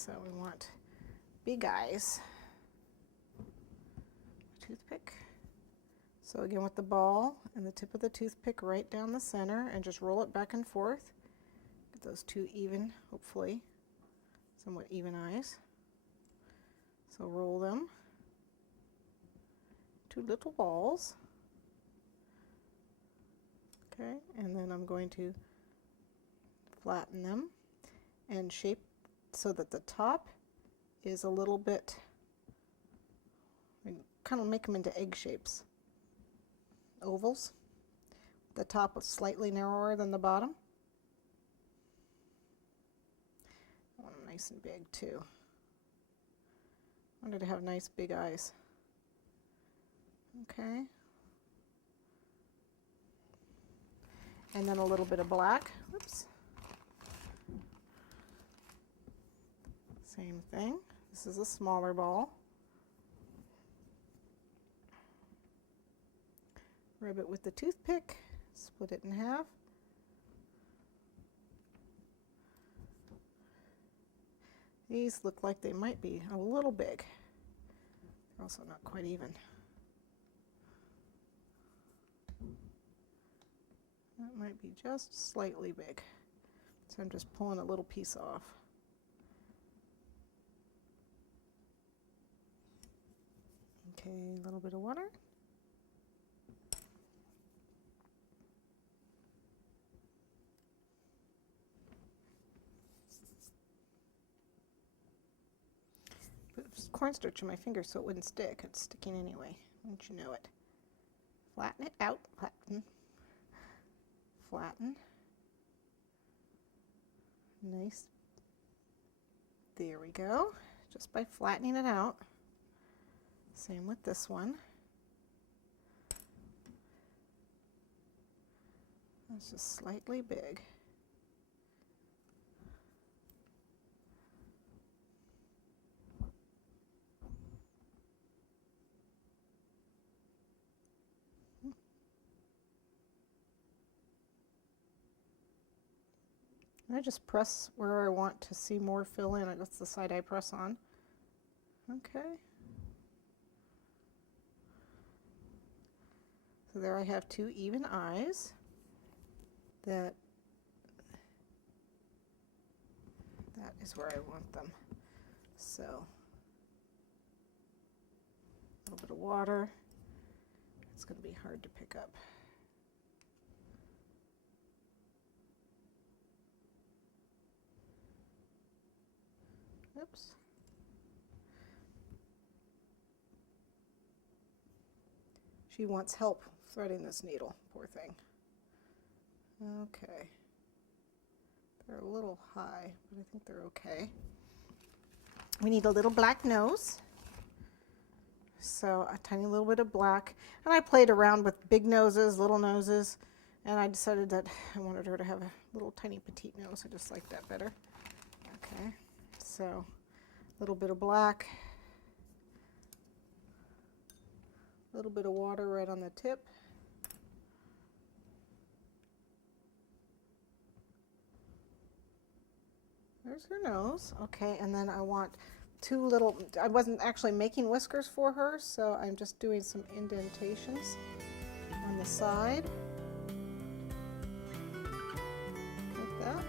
So we want big eyes. Toothpick. So again with the ball and the tip of the toothpick right down the center and just roll it back and forth. Get those two even, hopefully, somewhat even eyes. So roll them. Two little balls. Okay, and then I'm going to flatten them and shape so that the top is a little bit, kind of make them into egg shapes. Ovals. The top is slightly narrower than the bottom. I want them nice and big too. I wanted to have nice big eyes. Okay. And then a little bit of black. Oops. Same thing. This is a smaller ball. Rub it with the toothpick, split it in half. These look like they might be a little big. They're also not quite even. That might be just slightly big. So I'm just pulling a little piece off. Okay, a little bit of water. Put cornstarch in my finger so it wouldn't stick. It's sticking anyway. Wouldn't you know it? Flatten it out. Flatten. Flatten. Nice. There we go. Just by flattening it out. Same with this one. That's just slightly big. And I just press where I want to see more fill in. That's the side I press on. Okay. So there I have two even eyes. That is where I want them. So a little bit of water. It's going to be hard to pick up. Oops. She wants help threading this needle, poor thing. Okay. They're a little high, but I think they're okay. We need a little black nose. So a tiny little bit of black. And I played around with big noses, little noses, and I decided that I wanted her to have a little tiny petite nose. I just like that better. Okay. So a little bit of black. A little bit of water right on the tip. There's her nose. Okay, and then I want two little, I wasn't actually making whiskers for her, so I'm just doing some indentations on the side. Like that.